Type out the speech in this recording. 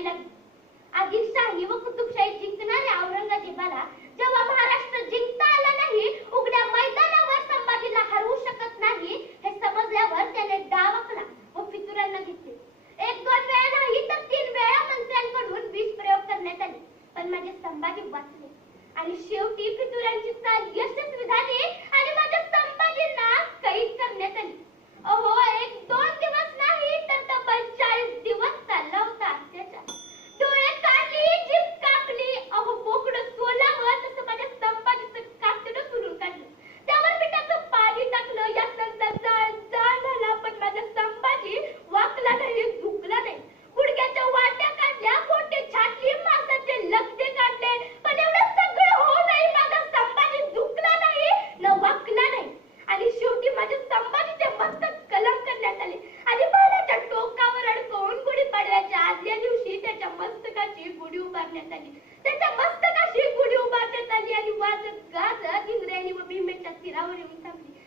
करावी लागली. आदिलशाही व कुतुबशाही जिंकणाऱ्या औरंगजेबाला जेव्हा महाराष्ट्र जिंकता आला नाही, उघड्या मैदानावर संभाजीला हरवू शकत नाही हे समजल्यावर त्याने डाव आखला व फितुरांना घेतले. 1-2 वेळा नाही तर 3 वेळा मंत्र्यांकडून विष प्रयोग करण्यात आले, पण माझे संभाजी वाचले आणि शेवटी फितुरांची चाल यशस्वी झाली आणि माझ्या संभाजींना कैद करण्यात आली. अहो, 1-2 दिवस नाही तर तब्बल 40 दिवस चालला होता अत्याचार. डोळे काढली, जीभ कापली, अहो बोकडं सोलावं तसं माझ्या संपादीचं कातडं सुरून काढलं. त्यावर मिठाचं पाणी टाकलं. यात नंतर जाळ झाला, पण माझा संपादी वाकला नाही, झुकला नाही. गुडघ्याच्या वाट्या काढल्या, पोटे छाटली, मांसाचे लगदे काढले, पण एवढं सगळं होऊनही माझा संपादी झुकला नाही न वाकला नाही. आणि शेवटी माझ्या संपादीचे मस्तक कलम करण्यात आले आणि बाणाच्या टोकावर अडकवून गुढीपाडव्याच्या आदल्या दिवशी त्याच्या मस्तकाची गुढी उभारण्यात आली. त्याच्या मस्तकाची गुढी उभारण्यात आली आणि वाजत गाजत इंद्रायणी व भीमेच्या तीरावर येऊन थांबली.